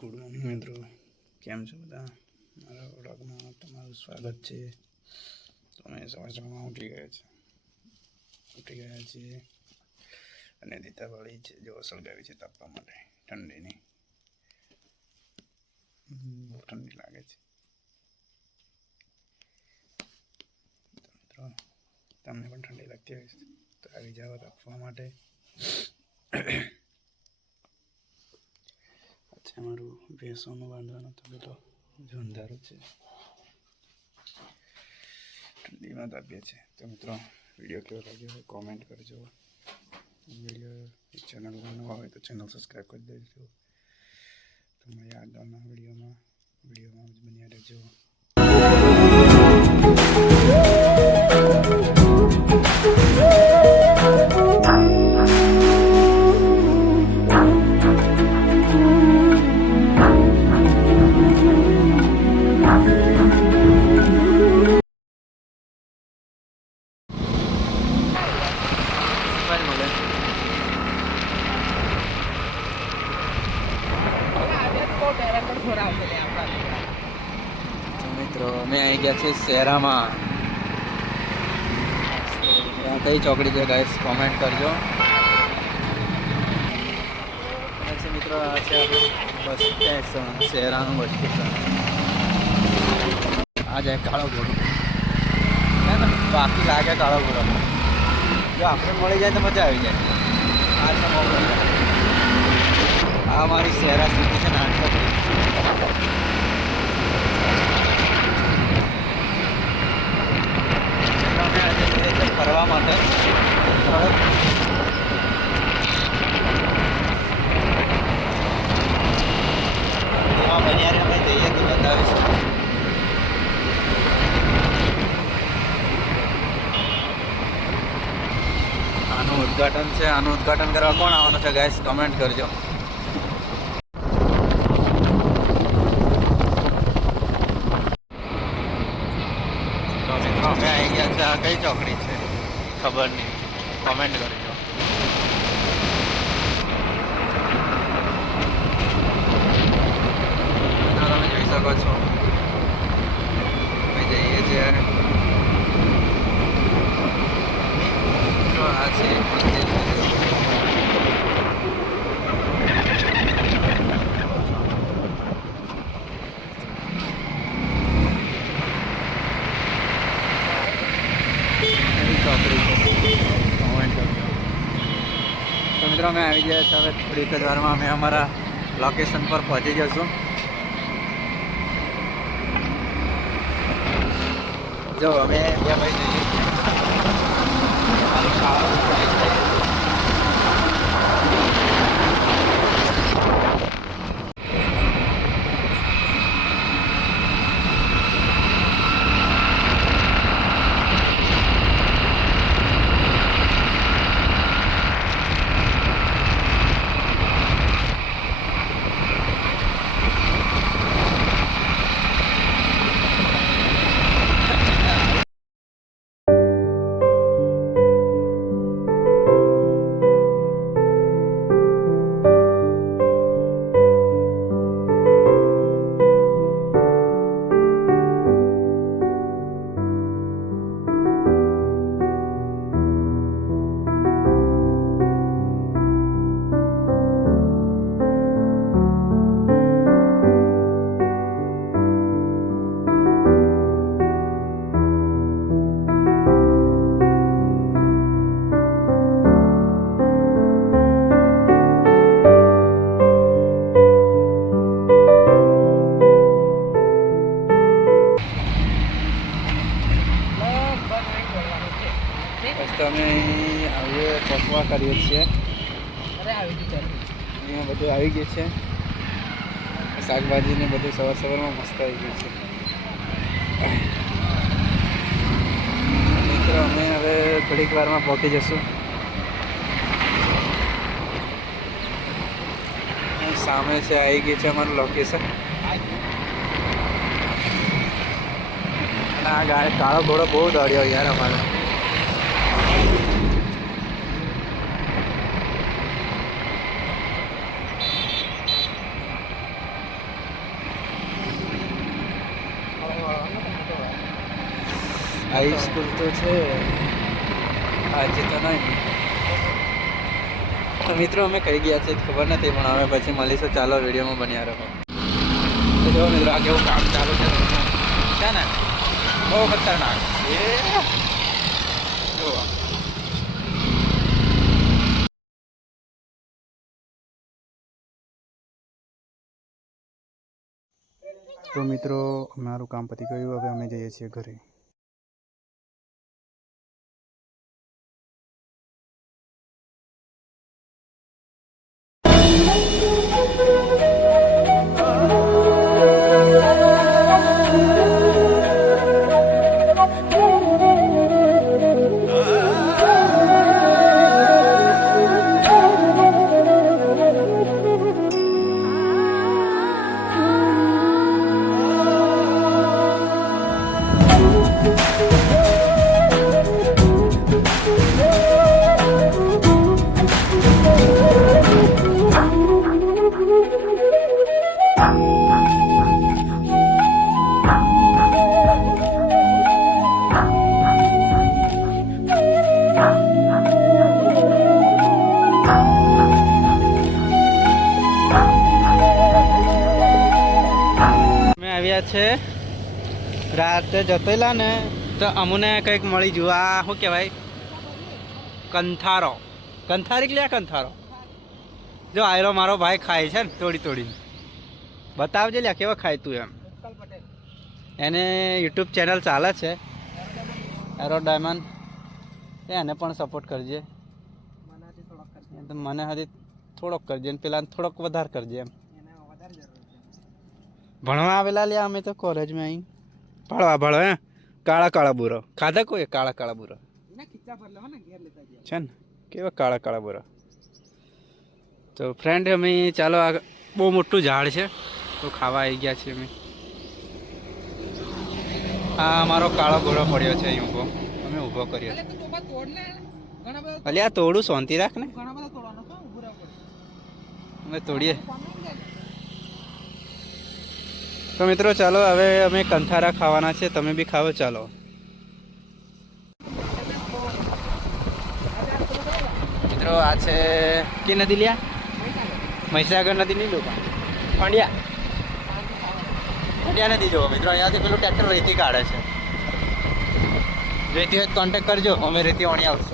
Good morning મિત્રો, કેમ છો બધા? મારા વ્લોગમાં તમારું સ્વાગત છે. તો અમે સવારમાં ઉઠી ગયા છીએ અને દીતાવાળી છે જો સળગાવી છે તાપવા માટે ઠંડીની. બહુ ઠંડી લાગે છે. તો મિત્રો તમને પણ ઠંડી લાગતી હોય તો આવી જાઓ તાપવા માટે. અમારું ભેંસોનું બાંધવાનો તો પેલો જોંધારો છે, ઠંડીમાં તાપીએ છે. તો મિત્રો વિડીયો કેવો લાગ્યો હોય કોમેન્ટ કરજો. વિડીયો ચેનલમાં નવા હોય તો ચેનલ સબસ્ક્રાઈબ કરી દેજો. તો મળીએ આગળના વિડીયોમાં જ બન્યા રહેજો. મિત્રો અમે આવી ગયા છીએ શહેરામાં. કઈ ચોકડી છે ગાઈસ કોમેન્ટ કરજો. મિત્રો આ છે બસ સ્ટેશન, શહેરાનું બસ સ્ટેશન. આ જાય કાળો ઘોડો, બાકી લાગે કાળો ઘોડો. જો આપણે મળી જાય તો મજા આવી જાય. આ છે આ મારી શહેરા સિટી છે નાનકડી. ફરવા માટે બજારે અમે જઈએ તો બતાવીશું. આનું ઉદ્ઘાટન છે. આનું ઉદ્ઘાટન કરવા કોણ આવવાનું છે ગાઈસ કમેન્ટ કરજો. અમે આવી ગયા છે. આ કઈ ચોકડી છે ખબર નહીં, કોમેન્ટ કરજો. તમે જોઈ શકો છો અમે જઈએ છીએ. આ છે તો મિત્રો અમે આવી ગયા છીએ. હવે થોડીક જ વારમાં અમે અમારા લોકેશન પર પહોંચી જશું. જો અમે બે ભાઈ જઈએ. અમે આવીએ પકવા કરીએ છીએ. અહીંયા બધું આવી ગયું છે. શાકભાજી ને બધું સવારમાં મસ્ત આવી ગયું છે. મિત્રો અમે હવે થોડીક વારમાં પહોંચી જશું. સામે છે આવી ગયું છે અમારું લોકેશન. આ કાળો ઘોડો બહુ દોડ્યો યાર અમારે. હાઈ સ્કૂલ તો છે આજે તો નહીં. તો મિત્રો અમે કઈ ગયા છે ખબર નથી, પણ હવે પછી મળીશું. ચાલો વિડીયોમાં બન્યા રહો. તો જો મિત્રો આ કેવું કામ ચાલુ છે ને, બહુ ખતરનાક. જુઓ તો મિત્રો અમારું કામ પતી ગયું, હવે અમે જઈએ છીએ ઘરે. છે રાતે જતેલા ને તો અમને કંઈક મળી જુઓ. આ શું કહેવાય? કંથારો. કંથારી કે કંથારો. જો આયરો મારો ભાઈ ખાય છે ને તોડી તોડીને. બતાવજે લ્યા કેવા ખાય તું એમ. એને યુટ્યુબ ચેનલ ચાલે છે એરો ડાયમંડ, એને પણ સપોર્ટ કરજે. મને હજી થોડોક કરજે ને પેલા થોડોક વધારે કરજે એમ. ભણવા આવેલા લ્યા અમે તો કોલેજમાં અહીં ભાળવા ભાળો. હે કાળા કાળા બુરો ખાધા કોઈ? કાળા કાળા બુરો છે ને, કેવા કાળા કાળા બુરો. તો ફ્રેન્ડ અમે ચાલો, આ બહુ મોટું ઝાડ છે તો ખાવા આવી ગયા છીએ અમે. આ અમારો કાળો ઘોડો પડ્યો છે અહીં ઊભો, અમે ઊભો કર્યો છે. અલ્યા તોડું શાંતિ રાખ ને, અમે તોડીએ. તો મિત્રો ચાલો હવે અમે કંથારા ખાવાના છે, તમે બી ખાવો ચાલો. મિત્રો આ છે કે નદી લ્યા? મહીસાગર નદી નહીં લો, પાંડિયા નદી જુઓ મિત્રો. અહીંયાથી પેલું ટ્રેક્ટર રેતી કાઢે છે. રેતી હોય કોન્ટેક્ટ કરજો, અમે રેતી વણી આવશું.